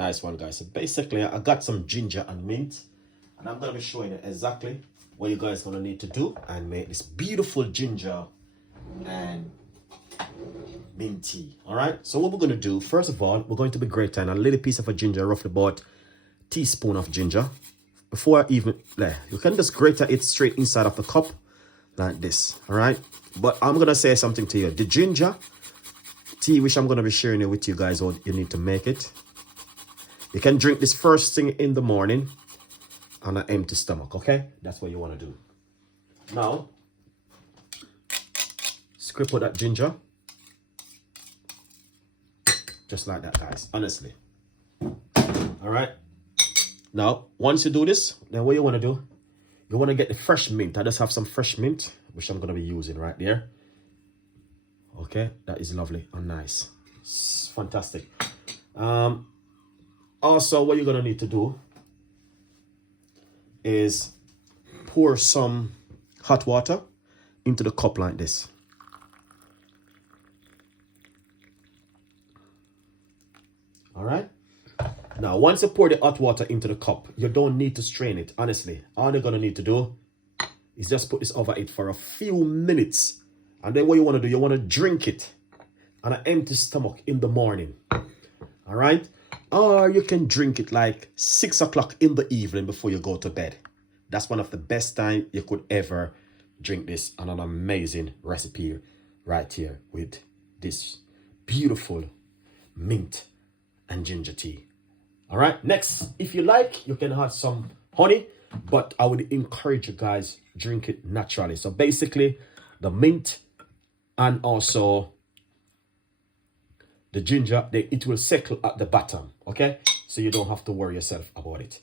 Nice one, guys. So basically, I got some ginger and mint, and I'm gonna be showing you exactly what you guys gonna need to do and make this beautiful ginger and mint tea. All right. So what we're gonna do, first of all, we're going to be grating a little piece of a ginger, roughly about teaspoon of ginger. Before I even you can just grate it straight inside of the cup like this. All right. But I'm gonna say something to you. The ginger tea, which I'm gonna be sharing it with you guys, how you need to make it. You can drink this first thing in the morning on an empty stomach. Okay, that's what you want to do. Now, scrape out that ginger, just like that, guys. Honestly. All right. Now, once you do this, then what you want to do, you want to get the fresh mint. I just have some fresh mint, which I'm going to be using right there. Okay, that is lovely and nice. It's fantastic. Also, what you're going to need to do is pour some hot water into the cup like this. All right. Now, once you pour the hot water into the cup, you don't need to strain it. Honestly, all you're going to need to do is just put this over it for a few minutes. And then what you want to do, you want to drink it on an empty stomach in the morning. All right. Or you can drink it like 6 o'clock in the evening before you go to bed. That's one of the best time you could ever drink this, on an amazing recipe right here with this beautiful mint and ginger tea. All right, next, if you like, you can add some honey, but I would encourage you guys drink it naturally. So basically, the mint and also the ginger, it will settle at the bottom, okay? So you don't have to worry yourself about it.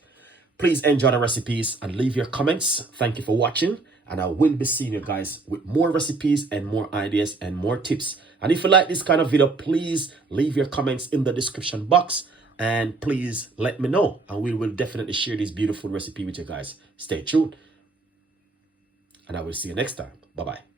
Please enjoy the recipes and leave your comments. Thank you for watching, and I will be seeing you guys with more recipes and more ideas and more tips. And if you like this kind of video, please leave your comments in the description box. And please let me know, and we will definitely share this beautiful recipe with you guys. Stay tuned, and I will see you next time. Bye-bye.